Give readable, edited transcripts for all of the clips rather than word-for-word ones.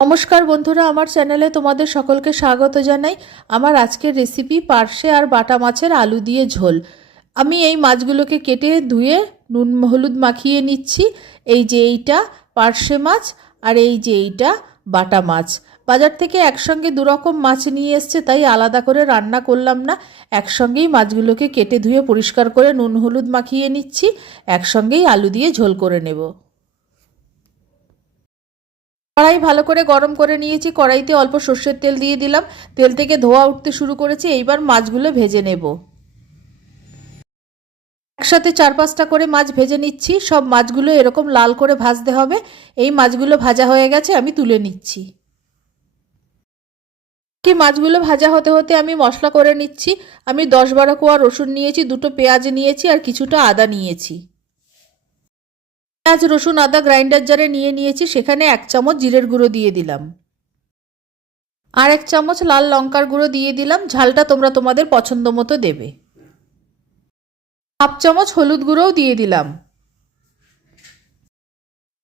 নমস্কার বন্ধুরা, আমার চ্যানেলে তোমাদের সকলকে স্বাগত জানাই। আমার আজকের রেসিপি পার্শে আর বাটা মাছের আলু দিয়ে ঝোল। আমি এই মাছগুলোকে কেটে ধুয়ে নুন হলুদ মাখিয়ে নিচ্ছি। এই যে এইটা পার্শে মাছ আর এই যে এইটা বাটা মাছ। বাজার থেকে একসঙ্গে দুরকম মাছ নিয়ে এসছে, তাই আলাদা করে রান্না করলাম না। একসঙ্গেই মাছগুলোকে কেটে ধুয়ে পরিষ্কার করে নুন হলুদ মাখিয়ে নিচ্ছি, একসঙ্গেই আলু দিয়ে ঝোল করে নেব। কড়াই ভালো করে গরম করে নিয়েছি। কড়াইতে অল্প সর্ষের তেল দিয়ে দিলাম। তেল থেকে ধোঁয়া উঠতে শুরু করেছে। এইবার মাছগুলো ভেজে নেব। একসাথে 4-5টা করে মাছ ভেজে নিচ্ছি। সব মাছগুলো এরকম লাল করে ভাজতে হবে। এই মাছগুলো ভাজা হয়ে গেছে, আমি তুলে নিচ্ছি। কি মাছগুলো ভাজা হতে হতে আমি মশলা করে নিচ্ছি। আমি 10-12 কোয়া রসুন নিয়েছি, 2টো পেঁয়াজ নিয়েছি আর কিছুটা আদা নিয়েছি। পেঁয়াজ রসুন আদা গ্রাইন্ডার জারে নিয়ে নিয়েছি। সেখানে 1 চামচ জিরের গুঁড়ো দিয়ে দিলাম, আর 1 চামচ লাল লঙ্কার গুঁড়ো দিয়ে দিলাম। ঝালটা তোমরা তোমাদের পছন্দ মতো দেবে। 1/2 চামচ হলুদ গুঁড়োও দিয়ে দিলাম।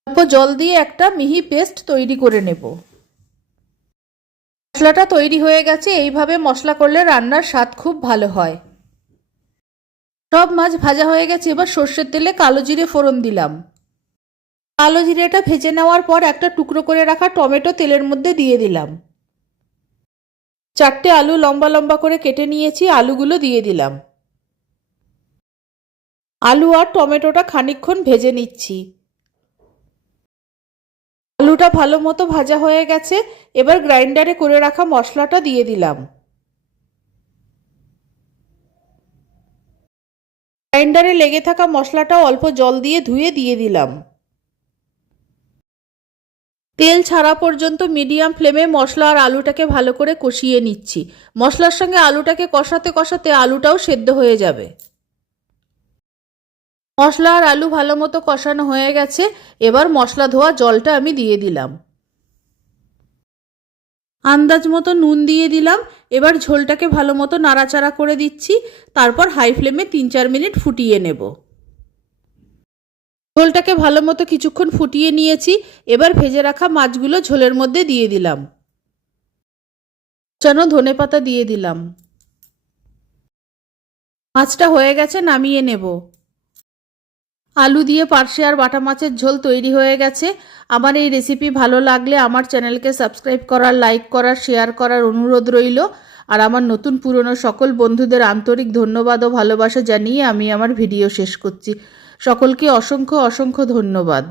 অল্প জল দিয়ে একটা মিহি পেস্ট তৈরি করে নেব। মশলাটা তৈরি হয়ে গেছে। এইভাবে মশলা করলে রান্নার স্বাদ খুব ভালো হয়। সব মাছ ভাজা হয়ে গেছে। এবার সর্ষের তেলে কালো জিরে ফোড়ন দিলাম। কালো জিরেটা ভেজে নেওয়ার পর একটা টুকরো করে রাখা টমেটো তেলের মধ্যে দিয়ে দিলাম। 4টে আলু লম্বা লম্বা করে কেটে নিয়েছি, আলুগুলো দিয়ে দিলাম। আলু আর টমেটোটা খানিকক্ষণ ভেজে নিচ্ছি। আলুটা ভালো মতো ভাজা হয়ে গেছে। এবার গ্রাইন্ডারে করে রাখা মশলাটা দিয়ে দিলাম। গ্রাইন্ডারে লেগে থাকা মশলাটা অল্প জল দিয়ে ধুয়ে দিয়ে দিলাম। তেল ছাড়া পর্যন্ত মিডিয়াম ফ্লেমে মশলা আর আলুটাকে ভালো করে কষিয়ে নিচ্ছি। মশলার সঙ্গে আলুটাকে কষাতে কষাতে আলুটাও সেদ্ধ হয়ে যাবে। মশলা আর আলু ভালো মতো কষানো হয়ে গেছে। এবার মশলা ধোয়া জলটা আমি দিয়ে দিলাম। আন্দাজ মতো নুন দিয়ে দিলাম। এবার ঝোলটাকে ভালো মতো নাড়াচাড়া করে দিচ্ছি। তারপর হাই ফ্লেমে 3-4 মিনিট ফুটিয়ে নেব। ঝোলটাকে ভালো মতো কিছুক্ষণ ফুটিয়ে নিয়েছি। এবার ভেজে রাখা মাছগুলো ঝোলের মধ্যে দিয়ে দিলাম। কুচানো ধনেপাতা দিয়ে দিলাম। মাছটা হয়ে গেছে, নামিয়ে নেব। আলু দিয়ে পার্শে আর বাটা মাছের ঝোল তৈরি হয়ে গেছে। আমার এই রেসিপি ভালো লাগলে আমার চ্যানেলকে সাবস্ক্রাইব করার, লাইক করার, শেয়ার করার অনুরোধ রইল। আর আমার নতুন পুরনো সকল বন্ধুদের আন্তরিক ধন্যবাদ ও ভালোবাসা জানিয়ে আমি আমার ভিডিও শেষ করছি। সকলকে অসংখ্য অসংখ্য ধন্যবাদ।